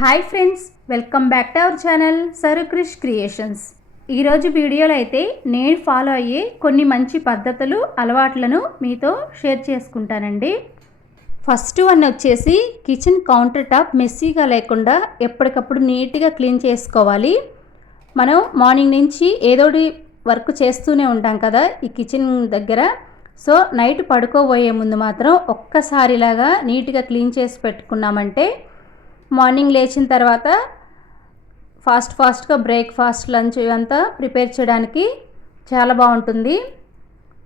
Hi friends, welcome back to our channel Sarukrish creations. ఈరోజు వీడియోలో అయితే నేను ఫాలో అయ్యే కొన్ని మంచి పద్ధతులు, అలవాట్లను మీతో షేర్ చేసుకుంటానండి. ఫస్ట్ వన్ వచ్చేసి కిచెన్ కౌంటర్ టాప్ మెస్సీగా లేకుండా ఎప్పటికప్పుడు నీట్గా క్లీన్ చేసుకోవాలి. మనం మార్నింగ్ నుంచి ఏదోటి వర్క్ చేస్తూనే ఉంటాం కదా ఈ కిచెన్ దగ్గర. సో నైట్ పడుకోబోయే ముందు మాత్రం ఒక్కసారిలాగా నీట్గా క్లీన్ చేసి పెట్టుకున్నామంటే మార్నింగ్ లేచిన తర్వాత ఫాస్ట్గా బ్రేక్ఫాస్ట్, లంచ్ ఇవంతా ప్రిపేర్ చేయడానికి చాలా బాగుంటుంది.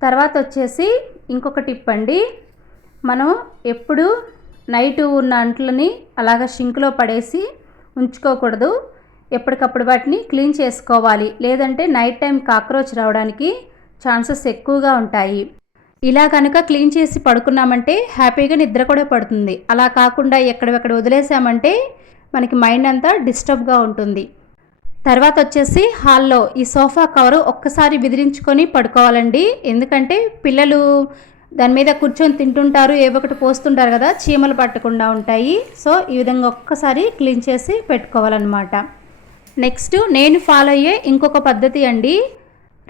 తర్వాత వచ్చేసి ఇంకొక టిప్ అండి, మనం ఎప్పుడు నైట్ ఉన్న అంట్లని అలాగా షింక్లో పడేసి ఉంచుకోకూడదు. ఎప్పటికప్పుడు వాటిని క్లీన్ చేసుకోవాలి, లేదంటే నైట్ టైం కాక్రోచ్ రావడానికి ఛాన్సెస్ ఎక్కువగా ఉంటాయి. ఇలా కనుక క్లీన్ చేసి పడుకున్నామంటే హ్యాపీగా నిద్ర కూడా పడుతుంది. అలా కాకుండా ఎక్కడెక్కడ వదిలేసామంటే మనకి మైండ్ అంతా డిస్టర్బ్గా ఉంటుంది. తర్వాత వచ్చేసి హాల్లో ఈ సోఫా కవరు ఒక్కసారి బిదిరించుకొని పడుకోవాలండి. ఎందుకంటే పిల్లలు దాని మీద కూర్చొని తింటుంటారు, ఏవో ఒకటి పోస్తుంటారు కదా, చీమలు పట్టకుండా ఉంటాయి. సో ఈ విధంగా ఒక్కసారి క్లీన్ చేసి పెట్టుకోవాలన్నమాట. నెక్స్ట్ నేను ఫాలో అయ్యే ఇంకొక పద్ధతి అండి,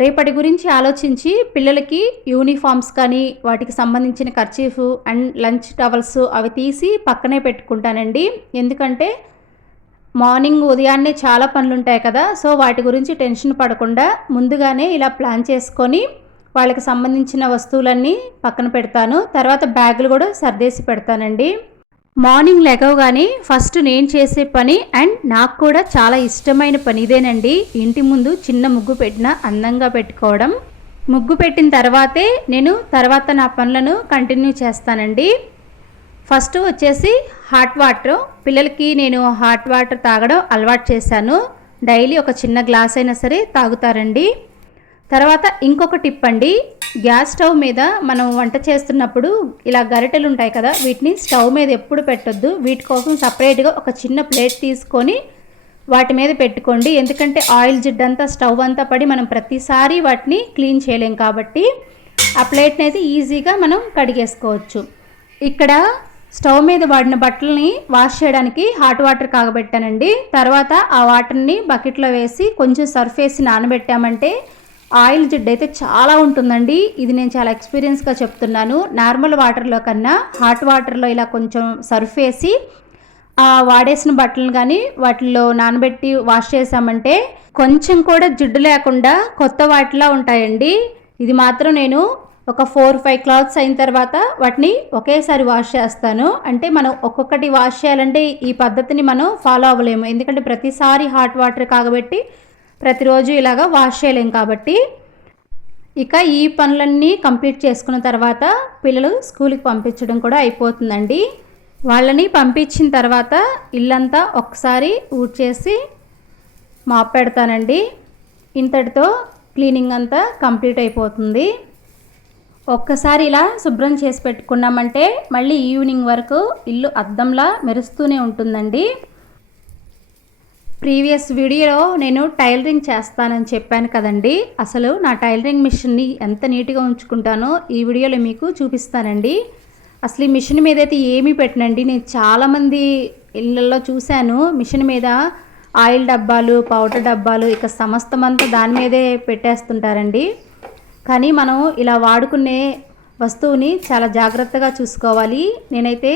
రేపటి గురించి ఆలోచించి పిల్లలకి యూనిఫామ్స్ కానీ వాటికి సంబంధించిన కర్చీఫ్ అండ్ లంచ్ టవల్స్ అవి తీసి పక్కనే పెట్టుకుంటానండి. ఎందుకంటే మార్నింగ్ ఉదయాన్నే చాలా పనులు ఉంటాయి కదా, సో వాటి గురించి టెన్షన్ పడకుండా ముందుగానే ఇలా ప్లాన్ చేసుకొని వాళ్ళకి సంబంధించిన వస్తువులన్నీ పక్కన పెడతాను. తర్వాత బ్యాగులు కూడా సర్దేసి పెడతానండి. మార్నింగ్ లేవగానే ఫస్ట్ నేను చేసే పని అండ్ నాకు కూడా చాలా ఇష్టమైన పని ఇదేనండి, ఇంటి ముందు చిన్న ముగ్గు పెట్టిన అందంగా పెట్టుకోవడం. ముగ్గు పెట్టిన తర్వాతే నేను నా పనులను కంటిన్యూ చేస్తానండి. ఫస్ట్ వచ్చేసి హాట్ వాటర్. పిల్లలకి నేను హాట్ వాటర్ తాగడం అలవాటు చేశాను. డైలీ ఒక చిన్న గ్లాస్ అయినా సరే తాగుతారండి. తర్వాత ఇంకొక టిప్ అండి, గ్యాస్ స్టవ్ మీద మనం వంట చేస్తున్నప్పుడు ఇలా గరిటెలు ఉంటాయి కదా, వీటిని స్టవ్ మీద ఎప్పుడు పెట్టొద్దు. వీటి కోసం సపరేట్గా ఒక చిన్న ప్లేట్ తీసుకొని వాటి మీద పెట్టుకోండి. ఎందుకంటే ఆయిల్ జిడ్డంతా స్టవ్ అంతా పడి మనం ప్రతిసారి వాటిని క్లీన్ చేయలేం కాబట్టి ఆ ప్లేట్ని అయితే ఈజీగా మనం కడిగేసుకోవచ్చు. ఇక్కడ స్టవ్ మీద వాడిన బట్టలని వాష్ చేయడానికి హాట్ వాటర్ కాగబెట్టానండి. తర్వాత ఆ వాటర్ని బకెట్లో వేసి కొంచెం సర్ఫ్ వేసి నానబెట్టామంటే ఆయిల్ జిడ్డు అయితే చాలా ఉంటుందండి. ఇది నేను చాలా ఎక్స్పీరియన్స్గా చెప్తున్నాను. నార్మల్ వాటర్లో కన్నా హాట్ వాటర్లో ఇలా కొంచెం సర్ఫ్ వేసి వాడేసిన బట్టలను కానీ వాటిల్లో నానబెట్టి వాష్ చేసామంటే కొంచెం కూడా జిడ్డు లేకుండా కొత్త వాటిలా ఉంటాయండి. ఇది మాత్రం నేను ఒక 4-5 క్లాత్స్ అయిన తర్వాత వాటిని ఒకేసారి వాష్ చేస్తాను. అంటే మనం ఒక్కొక్కటి వాష్ చేయాలంటే ఈ పద్ధతిని మనం ఫాలో అవ్వలేము, ఎందుకంటే ప్రతిసారి హాట్ వాటర్ కాగబెట్టి ప్రతిరోజు ఇలాగా వాష్ చేయలేం కాబట్టి. ఇక ఈ పనులన్నీ కంప్లీట్ చేసుకున్న తర్వాత పిల్లలు స్కూల్కి పంపించడం కూడా అయిపోతుందండి. వాళ్ళని పంపించిన తర్వాత ఇల్లంతా ఒకసారి ఊడ్చేసి మాప్ పెడతానండి. ఇంతటితో క్లీనింగ్ అంతా కంప్లీట్ అయిపోతుంది. ఒక్కసారి ఇలా శుభ్రం చేసి పెట్టుకున్నామంటే మళ్ళీ ఈవినింగ్ వరకు ఇల్లు అద్దంలా మెరుస్తూనే ఉంటుందండి. ప్రీవియస్ వీడియోలో నేను టైలరింగ్ చేస్తానని చెప్పాను కదండి, అసలు నా టైలరింగ్ మిషన్ని ఎంత నీట్గా ఉంచుకుంటానో ఈ వీడియోలో మీకు చూపిస్తానండి. అసలు ఈ మిషన్ మీద అయితే ఏమీ పెట్టనండి. నేను చాలామంది ఇళ్ళల్లో చూశాను మిషన్ మీద ఆయిల్ డబ్బాలు, పౌడర్ డబ్బాలు, ఇక సమస్తమంతా దాని మీదే పెట్టేస్తుంటారండి. కానీ మనం ఇలా వాడుకునే వస్తువుని చాలా జాగ్రత్తగా చూసుకోవాలి. నేనైతే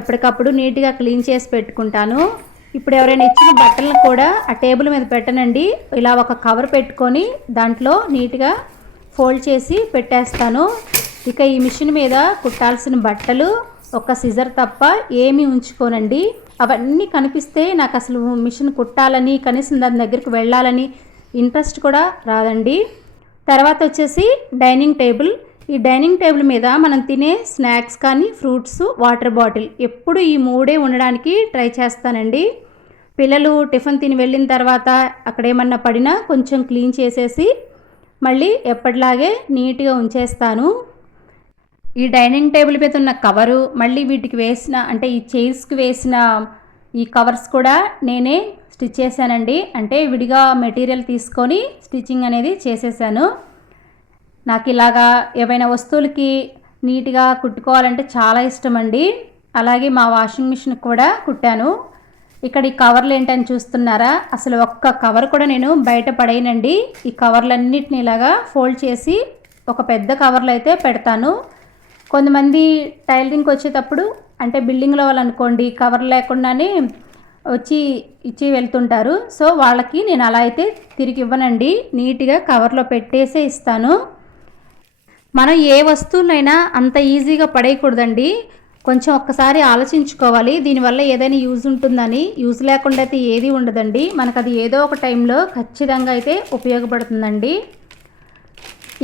ఎప్పటికప్పుడు నీట్గా క్లీన్ చేసి పెట్టుకుంటాను. ఇప్పుడు ఎవరైనా ఇచ్చిన బట్టలను కూడా ఆ టేబుల్ మీద పెట్టనండి, ఇలా ఒక కవర్ పెట్టుకొని దాంట్లో నీట్గా ఫోల్డ్ చేసి పెట్టేస్తాను. ఇక ఈ మిషన్ మీద కుట్టాల్సిన బట్టలు ఒక సిజర్ తప్ప ఏమీ ఉంచుకోనండి. అవన్నీ కనిపిస్తే నాకు అసలు మిషన్ కుట్టాలని, కనీసం దాని దగ్గరికి వెళ్ళాలని ఇంట్రెస్ట్ కూడా రాదండి. తర్వాత వచ్చేసి డైనింగ్ టేబుల్. ఈ డైనింగ్ టేబుల్ మీద మనం తినే స్నాక్స్ కానీ ఫ్రూట్స్, వాటర్ బాటిల్ ఎప్పుడు ఈ 3 ఉండడానికి ట్రై చేస్తానండి. పిల్లలు టిఫిన్ తిని వెళ్ళిన తర్వాత అక్కడ ఏమన్నా పడినా కొంచెం క్లీన్ చేసేసి మళ్ళీ ఎప్పటిలాగే నీట్గా ఉంచేస్తాను. ఈ డైనింగ్ టేబుల్ మీద ఉన్న కవరు, మళ్ళీ వీటికి వేసిన అంటే ఈ చైర్స్కి వేసిన ఈ కవర్స్ కూడా నేనే స్టిచ్ చేశానండి. అంటే విడిగా మెటీరియల్ తీసుకొని స్టిచ్చింగ్ అనేది చేసేసాను. నాకు ఇలాగా ఏవైనా వస్తువులకి నీట్గా కుట్టుకోవాలంటే చాలా ఇష్టం అండి. అలాగే మా వాషింగ్ మిషన్ కూడా కుట్టాను. ఇక్కడ ఈ కవర్లు ఏంటని చూస్తున్నారా? అసలు ఒక్క కవర్ కూడా నేను బయట పడేయనండి. ఈ కవర్లన్నిటిని ఇలాగా ఫోల్డ్ చేసి ఒక పెద్ద కవర్లో అయితే పెడతాను. కొంతమంది టైలరింగ్కి వచ్చేటప్పుడు అంటే బిల్డింగ్లో వాళ్ళు అనుకోండి కవర్ లేకుండానే వచ్చి ఇచ్చి వెళ్తుంటారు. సో వాళ్ళకి నేను అలా అయితే తిరిగి ఇవ్వనండి, నీట్గా కవర్లో పెట్టేసే ఇస్తాను. మనం ఏ వస్తువులైనా అంత ఈజీగా పడేయకూడదండి, కొంచెం ఒక్కసారి ఆలోచించుకోవాలి. దీనివల్ల ఏదైనా యూజ్ ఉంటుందని. యూజ్ లేకుండా అయితే ఏది ఉండదండి, మనకు అది ఏదో ఒక టైంలో ఖచ్చితంగా అయితే ఉపయోగపడుతుందండి.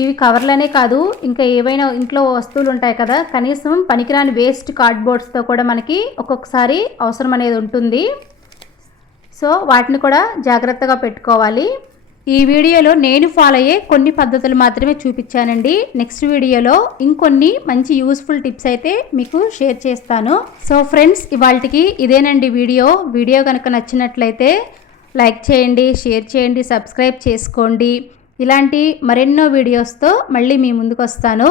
ఇవి కవర్లనే కాదు, ఇంకా ఏవైనా ఇంట్లో వస్తువులు ఉంటాయి కదా, కనీసం పనికిరాని వేస్ట్ కార్డ్బోర్డ్స్తో కూడా మనకి ఒక్కొక్కసారి అవసరం అనేది ఉంటుంది. సో వాటిని కూడా జాగ్రత్తగా పెట్టుకోవాలి. ఈ వీడియోలో నేను ఫాలో అయ్యే కొన్ని పద్ధతులు మాత్రమే చూపించానండి. నెక్స్ట్ వీడియోలో ఇంకొన్ని మంచి యూస్ఫుల్ టిప్స్ అయితే మీకు షేర్ చేస్తాను. సో ఫ్రెండ్స్, ఇవాళకి ఇదేనండి వీడియో కనుక నచ్చినట్లయితే లైక్ చేయండి, షేర్ చేయండి, సబ్స్క్రైబ్ చేసుకోండి. ఇలాంటి మరెన్నో వీడియోస్తో మళ్ళీ మీ ముందుకు వస్తాను.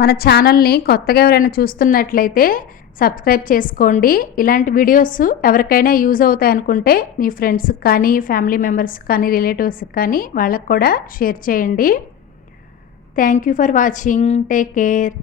మన ఛానల్ని కొత్తగా ఎవరైనా చూస్తున్నట్లయితే సబ్స్క్రైబ్ చేసుకోండి. ఇలాంటి వీడియోస్ ఎవరికైనా యూజ్ అవుతాయి అనుకుంటే మీ ఫ్రెండ్స్కి కానీ, ఫ్యామిలీ మెంబర్స్కి కానీ, రిలేటివ్స్కి కానీ వాళ్ళకు కూడా షేర్ చేయండి. Thank you for watching. Take care.